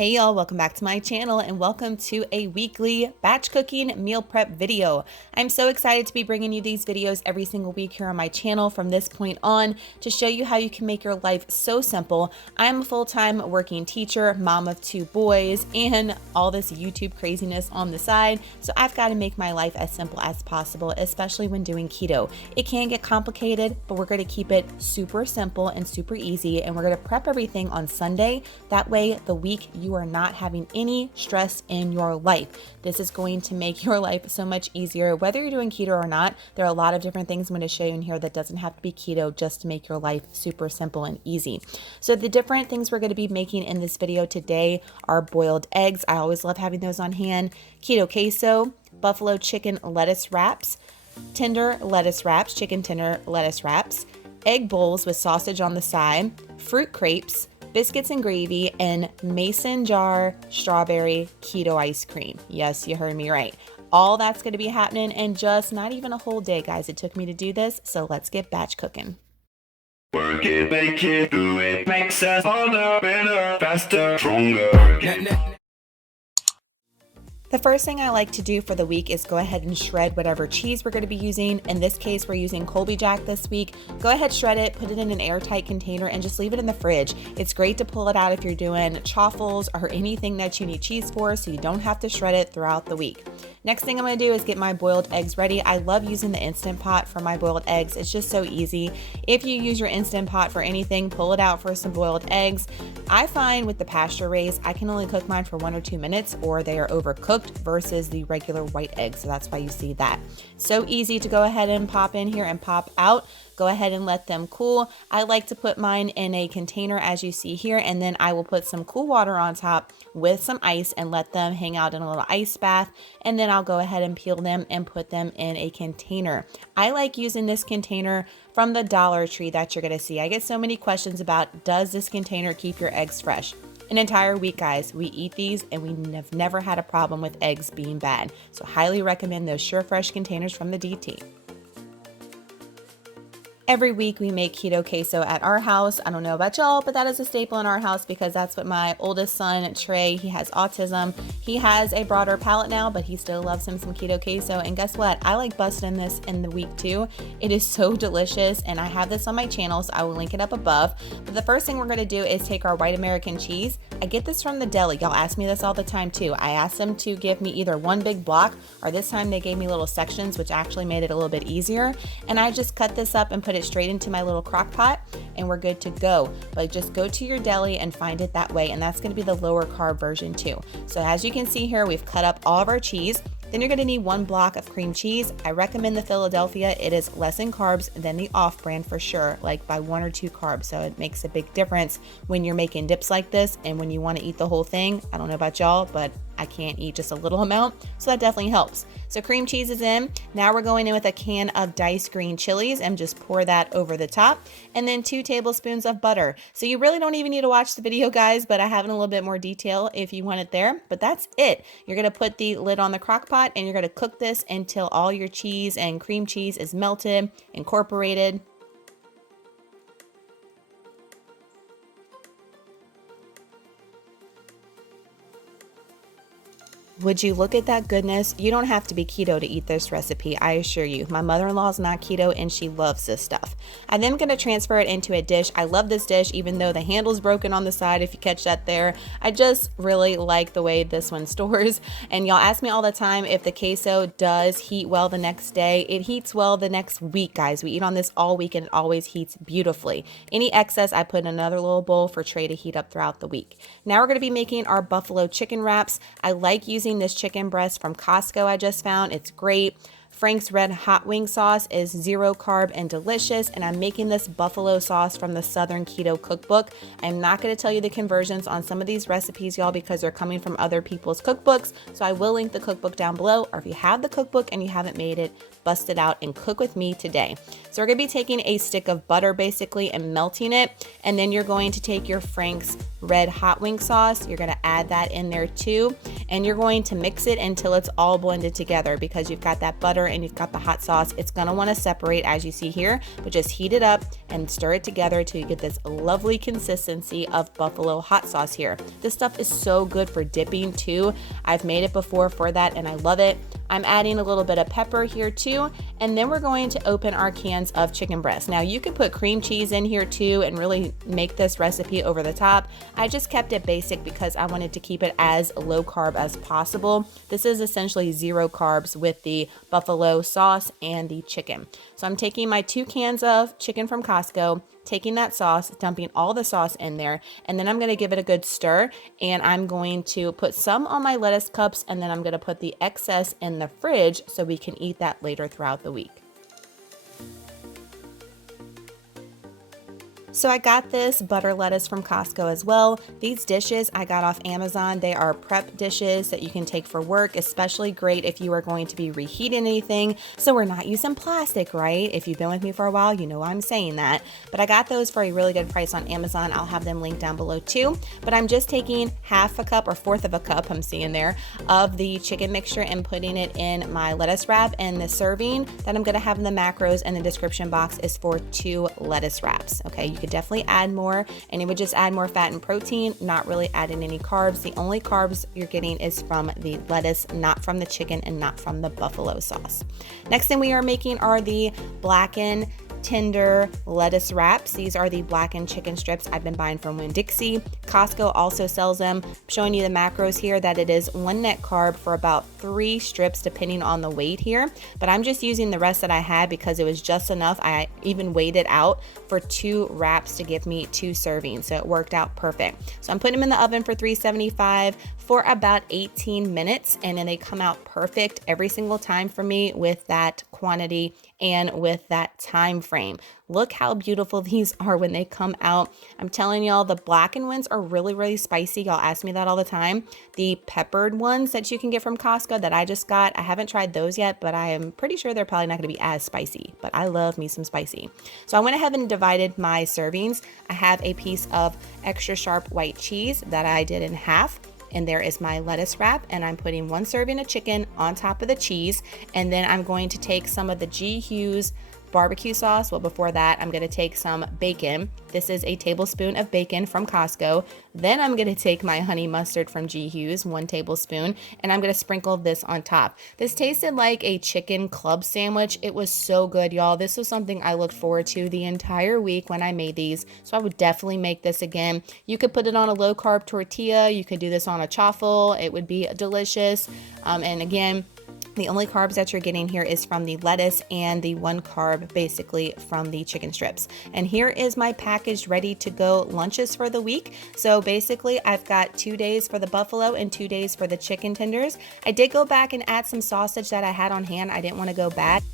Hey y'all, welcome back to my channel and welcome to a weekly batch cooking meal prep video. I'm so excited to be bringing you these videos every single week here on my channel from this point on to show you how you can make your life so simple. I'm a full-time working teacher, mom of 2 boys, and all this YouTube craziness on the side, so I've got to make my life as simple as possible, especially when doing keto. It can get complicated, but we're going to keep it super simple and super easy, and we're going to prep everything on Sunday. That way, the week you are not having any stress in your life. This is going to make your life so much easier. Whether you're doing keto or not, there are a lot of different things I'm going to show you in here that doesn't have to be keto just to make your life super simple and easy. So the different things we're going to be making in this video today are boiled eggs. I always love having those on hand. Keto queso, buffalo chicken lettuce wraps, tender lettuce wraps, chicken tender lettuce wraps, egg bowls with sausage on the side, fruit crepes, biscuits and gravy, and mason jar strawberry keto ice cream. Yes, you heard me right. All that's going to be happening in just not even a whole day, guys. It took me to do this, so let's get batch cooking. Work it, make it, do it, makes us harder, better, faster, stronger. The first thing I like to do for the week is go ahead and shred whatever cheese we're going to be using. In this case, we're using Colby Jack this week. Go ahead, shred it, put it in an airtight container, and just leave it in the fridge. It's great to pull it out if you're doing chaffles or anything that you need cheese for, so you don't have to shred it throughout the week. Next thing I'm going to do is get my boiled eggs ready. I love using the Instant Pot for my boiled eggs. It's just so easy. If you use your Instant Pot for anything, pull it out for some boiled eggs. I find with the pasture raised, I can only cook mine for 1 or 2 minutes or they are overcooked versus the regular white eggs. So that's why you see that. So easy to go ahead and pop in here and pop out. Go ahead and let them cool. I like to put mine in a container as you see here, and then I will put some cool water on top with some ice and let them hang out in a little ice bath, and then I'll go ahead and peel them and put them in a container. I like using this container from the Dollar Tree that you're going to see. I get so many questions about, does this container keep your eggs fresh? An entire week, guys. We eat these and we have never had a problem with eggs being bad. So highly recommend those Sure Fresh containers from the DT. Every week we make keto queso at our house. I don't know about y'all, but that is a staple in our house because that's what my oldest son, Trey, he has autism. He has a broader palate now, but he still loves him some keto queso. And guess what? I like busting this in the week too. It is so delicious, and I have this on my channel, so I will link it up above. But the first thing we're gonna do is take our white American cheese. I get this from the deli. Y'all ask me this all the time too. I asked them to give me either one big block, or this time they gave me little sections, which actually made it a little bit easier. And I just cut this up and put it straight into my little crock pot and we're good to go. But just go to your deli and find it that way, and that's going to be the lower carb version too. So as you can see here, we've cut up all of our cheese. Then you're going to need 1 block of cream cheese. I recommend the Philadelphia. It is less in carbs than the off-brand for sure, like by 1 or 2 carbs. So it makes a big difference when you're making dips like this and when you want to eat the whole thing. I don't know about y'all, but I can't eat just a little amount, so that definitely helps. So cream cheese is in. Now we're going in with a can of diced green chilies and just pour that over the top, and then 2 tablespoons of butter. So you really don't even need to watch the video, guys, but I have in a little bit more detail if you want it there, but that's it. You're gonna put the lid on the crock pot and you're gonna cook this until all your cheese and cream cheese is melted, incorporated. Would you look at that goodness? You don't have to be keto to eat this recipe, I assure you. My mother-in-law is not keto and she loves this stuff. I'm then gonna transfer it into a dish. I love this dish, even though the handle's broken on the side, if you catch that there. I just really like the way this one stores. And y'all ask me all the time if the queso does heat well the next day. It heats well the next week, guys. We eat on this all week and it always heats beautifully. Any excess, I put in another little bowl for Trey to heat up throughout the week. Now we're gonna be making our buffalo chicken wraps. I like using this chicken breast from Costco I just found. It's great. Frank's Red Hot Wing Sauce is 0 carb and delicious, and I'm making this buffalo sauce from the Southern Keto Cookbook. I'm not going to tell you the conversions on some of these recipes, y'all, because they're coming from other people's cookbooks, so I will link the cookbook down below, or if you have the cookbook and you haven't made it, bust it out and cook with me today. So we're going to be taking a stick of butter basically and melting it, and then you're going to take your Frank's Red Hot Wing Sauce. You're going to add that in there too, and you're going to mix it until it's all blended together, because you've got that butter and you've got the hot sauce. It's gonna wanna separate as you see here, but just heat it up and stir it together till you get this lovely consistency of buffalo hot sauce here. This stuff is so good for dipping too. I've made it before for that and I love it. I'm adding a little bit of pepper here too, and then we're going to open our cans of chicken breast. Now you could put cream cheese in here too and really make this recipe over the top. I just kept it basic because I wanted to keep it as low carb as possible. This is essentially 0 carbs with the buffalo sauce and the chicken. So I'm taking my 2 cans of chicken from Costco, taking that sauce, dumping all the sauce in there, and then I'm going to give it a good stir, and I'm going to put some on my lettuce cups, and then I'm going to put the excess in the fridge so we can eat that later throughout the week. So I got this butter lettuce from Costco as well. These dishes I got off Amazon. They are prep dishes that you can take for work, especially great if you are going to be reheating anything. So we're not using plastic, right? If you've been with me for a while, you know I'm saying that. But I got those for a really good price on Amazon. I'll have them linked down below too. But I'm just taking half a cup or fourth of a cup, I'm seeing there, of the chicken mixture and putting it in my lettuce wrap. And the serving that I'm gonna have in the macros and the description box is for 2 lettuce wraps, okay? You could definitely add more, and it would just add more fat and protein, not really adding any carbs. The only carbs you're getting is from the lettuce, not from the chicken and not from the buffalo sauce. Next thing we are making are the blackened tender lettuce wraps. These are the blackened chicken strips I've been buying from Winn-Dixie. Costco also sells them. I'm showing you the macros here that it is 1 net carb for about 3 strips depending on the weight here, but I'm just using the rest that I had because it was just enough. I even weighed it out for 2 wraps to give me 2 servings, so it worked out perfect. So I'm putting them in the oven for 375 for about 18 minutes, and then they come out perfect every single time for me with that quantity and with that time frame. Look how beautiful these are when they come out. I'm telling y'all, the blackened ones are really, really spicy. Y'all ask me that all the time. The peppered ones that you can get from Costco that I just got, I haven't tried those yet, but I am pretty sure they're probably not gonna be as spicy, but I love me some spicy. So I went ahead and divided my servings. I have a piece of extra sharp white cheese that I did in half. And there is my lettuce wrap, and I'm putting 1 serving of chicken on top of the cheese, and then I'm going to take some of the G. Hughes barbecue sauce. Well, before that, I'm going to take some bacon. This is a tablespoon of bacon from Costco. Then I'm going to take my honey mustard from G. Hughes, 1 tablespoon, and I'm going to sprinkle this on top. This tasted like a chicken club sandwich. It was so good, y'all. This was something I looked forward to the entire week when I made these, so I would definitely make this again. You could put it on a low carb tortilla. You could do this on a chaffle. It would be delicious. And again, the only carbs that you're getting here is from the lettuce and the 1 carb basically from the chicken strips. And here is my packaged ready to go lunches for the week. So basically I've got 2 days for the buffalo and 2 days for the chicken tenders. I did go back and add some sausage that I had on hand. I didn't want to go back.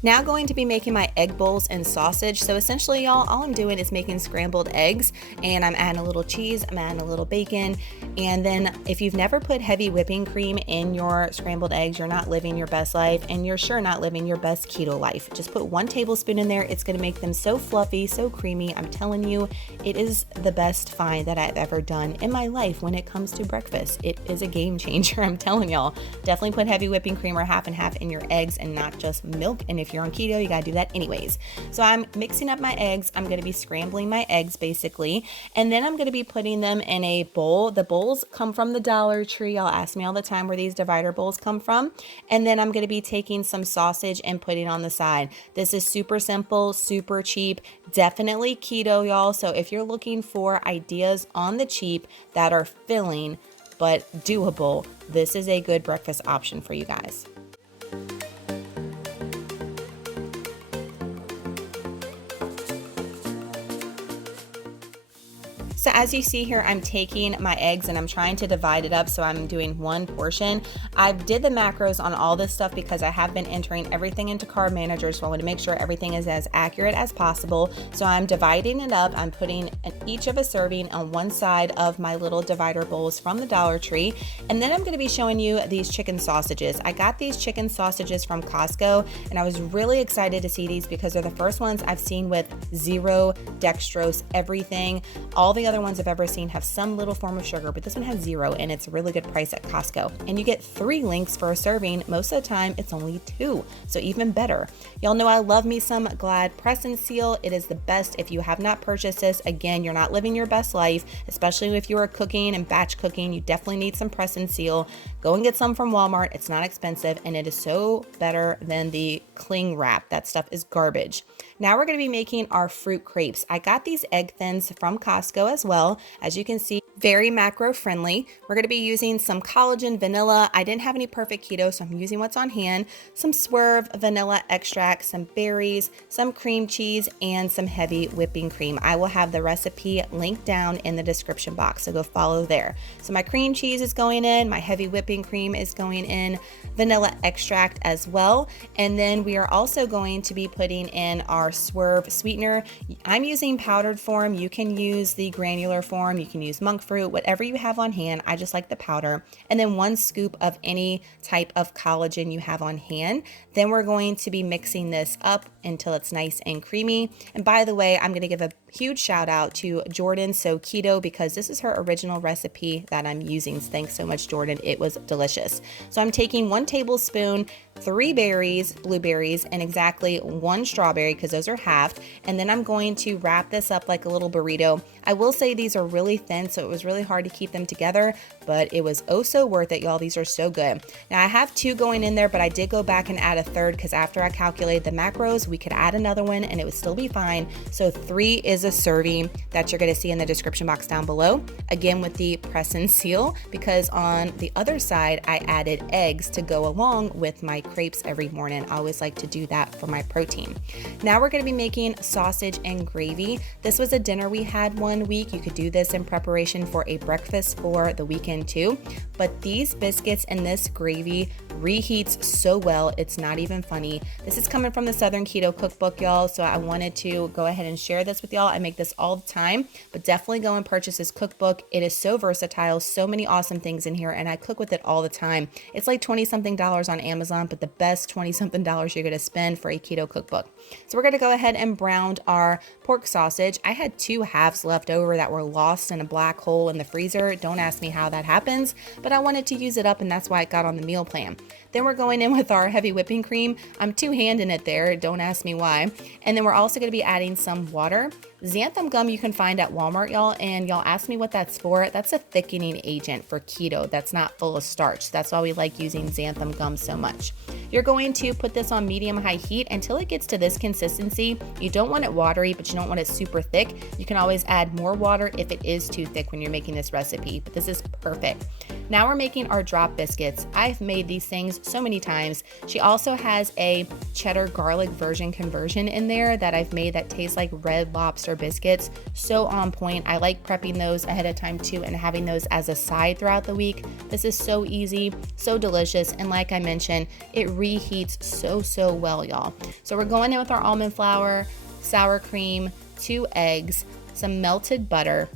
Now going to be making my egg bowls and sausage. So essentially, y'all, all I'm doing is making scrambled eggs, and I'm adding a little cheese, I'm adding a little bacon, and then if you've never put heavy whipping cream in your scrambled eggs, you're not living your best life, and you're sure not living your best keto life. Just put 1 tablespoon in there. It's gonna make them so fluffy, so creamy. I'm telling you, it is the best find that I've ever done in my life when it comes to breakfast. It is a game changer, I'm telling y'all. Definitely put heavy whipping cream or half and half in your eggs and not just milk. And if you're on keto, you gotta do that anyways. So I'm mixing up my eggs. I'm gonna be scrambling my eggs basically, and then I'm gonna be putting them in a bowl. The bowls come from the Dollar Tree. Y'all ask me all the time where these divider bowls come from. And then I'm gonna be taking some sausage and putting it on the side. This is super simple, super cheap, definitely keto, y'all. So if you're looking for ideas on the cheap that are filling but doable, this is a good breakfast option for you guys. So as you see here, I'm taking my eggs and I'm trying to divide it up, so I'm doing 1 portion. I did the macros on all this stuff because I have been entering everything into Carb Manager, so I want to make sure everything is as accurate as possible. So I'm dividing it up. I'm putting each of a serving on one side of my little divider bowls from the Dollar Tree, and then I'm going to be showing you these chicken sausages. I got these chicken sausages from Costco, and I was really excited to see these because they're the first ones I've seen with 0 dextrose everything. All the other ones I've ever seen have some little form of sugar, but this one has 0 and it's a really good price at Costco. And you get 3 links for a serving. Most of the time it's only 2, so even better. Y'all know I love me some Glad Press and Seal. It is the best. If you have not purchased this, again, you're not living your best life, especially if you are cooking and batch cooking. You definitely need some Press and Seal. Go and get some from Walmart. It's not expensive and it is so better than the cling wrap. That stuff is garbage. Now we're going to be making our fruit crepes. I got these egg thins from Costco as well. As you can see, very macro friendly. We're going to be using some collagen, vanilla. I didn't have any perfect keto, so I'm using what's on hand. Some Swerve vanilla extract, some berries, some cream cheese, and some heavy whipping cream. I will have the recipe linked down in the description box, so go follow there. So my cream cheese is going in, my heavy whipping cream is going in, vanilla extract as well. And then we are also going to be putting in our Swerve sweetener. I'm using powdered form. You can use the granular form. You can use Monkfruit, whatever you have on hand. I just like the powder. And then 1 scoop of any type of collagen you have on hand. Then we're going to be mixing this up until it's nice and creamy. And by the way, I'm going to give a huge shout out to Jordan So Keto because this is her original recipe that I'm using. Thanks so much, Jordan. It was delicious. So I'm taking 1 tablespoon, 3 berries, blueberries, and exactly 1 strawberry because those are halved. And then I'm going to wrap this up like a little burrito. I will say these are really thin, so it was really hard to keep them together, but it was oh so worth it, y'all. These are so good. Now I have 2 going in there, but I did go back and add a 3rd because after I calculated the macros, we could add another one and it would still be fine. So 3 is a serving that you're going to see in the description box down below. Again, with the press and seal, because on the other side, I added eggs to go along with my crepes every morning. I always like to do that for my protein. Now we're going to be making sausage and gravy. This was a dinner we had one week. You could do this in preparation for a breakfast for the weekend too. But these biscuits and this gravy reheats so well, it's not even funny. This is coming from the Southern Keto Cookbook, y'all, so I wanted to go ahead and share this with y'all. I make this all the time, but definitely go and purchase this cookbook. It is so versatile, so many awesome things in here, and I cook with it all the time. It's like $20-something on Amazon, but the best $20-something you're going to spend for a keto cookbook. So we're going to go ahead and brown our pork sausage. I had 2 halves left over that were lost in a black hole in the freezer. Don't ask me how that happens, but I wanted to use it up, and that's why it got on the meal plan. Then we're going in with our heavy whipping cream. I'm 2-handing it there. Don't ask me why. And then we're also going to be adding some water. Xanthan gum you can find at Walmart, y'all, and y'all ask me what that's for. That's a thickening agent for keto that's not full of starch. That's why we like using xanthan gum so much. You're going to put this on medium-high heat until it gets to this consistency. You don't want it watery, but you don't want it super thick. You can always add more water if it is too thick when you're making this recipe, but this is perfect. Now we're making our drop biscuits. I've made these things so many times. She also has a cheddar garlic conversion in there that I've made that tastes like Red Lobster biscuits. So on point. I like prepping those ahead of time too and having those as a side throughout the week. This is so easy, so delicious, and like I mentioned, it reheats so well, y'all. So we're going in with our almond flour, sour cream, 2 eggs, some melted butter,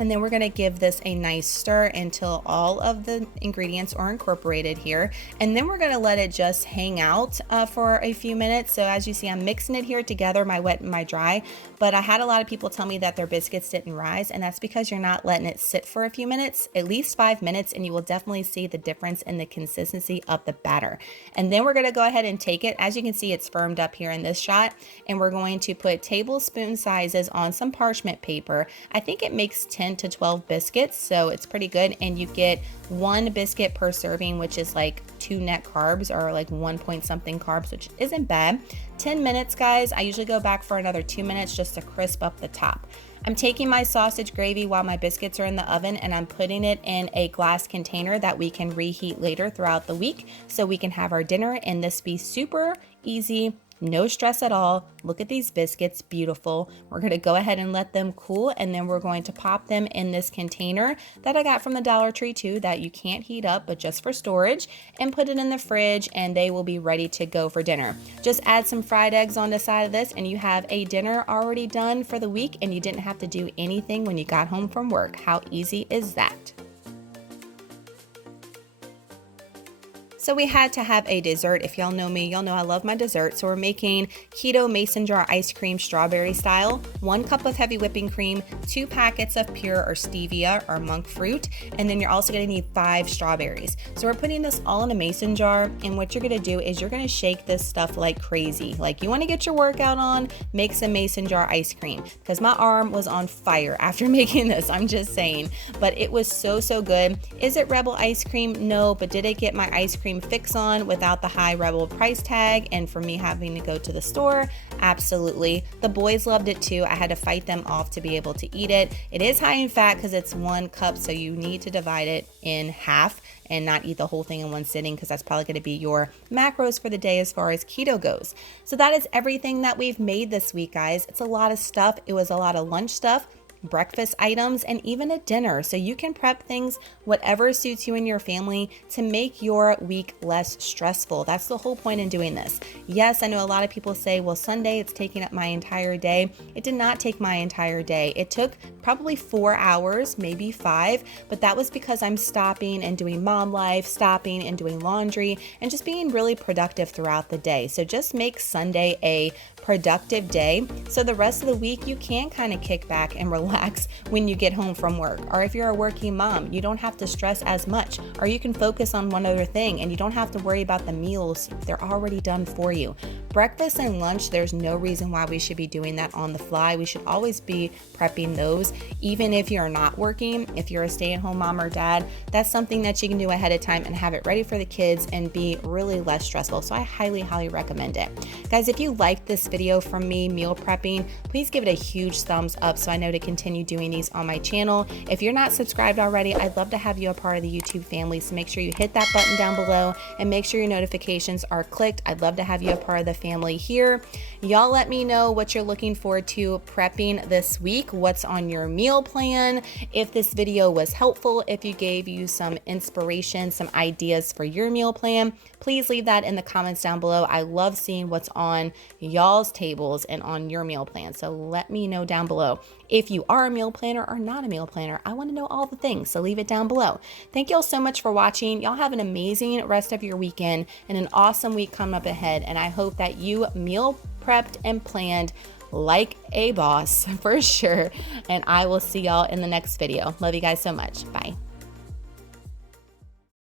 and then we're going to give this a nice stir until all of the ingredients are incorporated here. And then we're going to let it just hang out for a few minutes. So as you see, I'm mixing it here together, my wet and my dry. But I had a lot of people tell me that their biscuits didn't rise, and that's because you're not letting it sit for a few minutes, at least 5 minutes, and you will definitely see the difference in the consistency of the batter. And then we're going to go ahead and take it. As you can see, it's firmed up here in this shot, and we're going to put tablespoon sizes on some parchment paper. I think it makes 10 to 12 biscuits, so it's pretty good, and you get 1 biscuit per serving, which is like 2 net carbs or like 1 point something carbs, which isn't bad. 10 minutes, guys. I usually go back for another 2 minutes just to crisp up the top. I'm taking my sausage gravy while my biscuits are in the oven, and I'm putting it in a glass container that we can reheat later throughout the week so we can have our dinner and this be super easy. No stress at all. Look at these biscuits, beautiful. We're going to go ahead and let them cool, and then we're going to pop them in this container that I got from the Dollar Tree too, that you can't heat up but just for storage, and put it in the fridge, and they will be ready to go for dinner. Just add some fried eggs on the side of this and you have a dinner already done for the week, and you didn't have to do anything when you got home from work. How easy is that? So we had to have a dessert. If y'all know me, y'all know I love my dessert. So we're making keto mason jar ice cream strawberry style, 1 cup of heavy whipping cream, 2 packets of pure or stevia or monk fruit, and then you're also gonna need 5 strawberries. So we're putting this all in a mason jar, and what you're gonna do is you're gonna shake this stuff like crazy. Like you wanna get your workout on, make some mason jar ice cream, because my arm was on fire after making this, I'm just saying. But it was so good. Is it Rebel ice cream? No, but did it get my ice cream fix on without the high Rebel price tag and for me having to go to the store? Absolutely. The boys loved it too. I had to fight them off to be able to eat it. It is high in fat because it's 1 cup, so you need to divide it in half and not eat the whole thing in one sitting, because that's probably going to be your macros for the day as far as keto goes. So that is everything that we've made this week, guys. It's a lot of stuff. It was a lot of lunch stuff, breakfast items, and even a dinner. So you can prep things whatever suits you and your family to make your week less stressful. That's the whole point in doing this. Yes, I know a lot of people say, well, Sunday it's taking up my entire day. It did not take my entire day. It took probably 4 hours, maybe 5, but that was because I'm stopping and doing mom life, stopping and doing laundry, and just being really productive throughout the day. So just make Sunday a productive day, so the rest of the week you can kind of kick back and relax when you get home from work. Or if you're a working mom, you don't have to stress as much, or you can focus on one other thing and you don't have to worry about the meals. They're already done for you. Breakfast and lunch, there's no reason why we should be doing that on the fly. We should always be prepping those, even if you're not working. If you're a stay-at-home mom or dad, that's something that you can do ahead of time and have it ready for the kids and be really less stressful. So I highly recommend it. Guys, if you liked this video from me meal prepping, please give it a huge thumbs up so I know to continue doing these on my channel. If you're not subscribed already, I'd love to have you a part of the YouTube family, so make sure you hit that button down below and make sure your notifications are clicked. I'd love to have you a part of the family here. Y'all let me know what you're looking forward to prepping this week, what's on your meal plan, if this video was helpful, if you gave you some inspiration, some ideas for your meal plan. Please leave that in the comments down below. I love seeing what's on y'all's tables and on your meal plan. So let me know down below. If you are a meal planner or not a meal planner, I want to know all the things. So leave it down below. Thank y'all so much for watching. Y'all have an amazing rest of your weekend and an awesome week coming up ahead. And I hope that you meal prepped and planned like a boss for sure. And I will see y'all in the next video. Love you guys so much. Bye.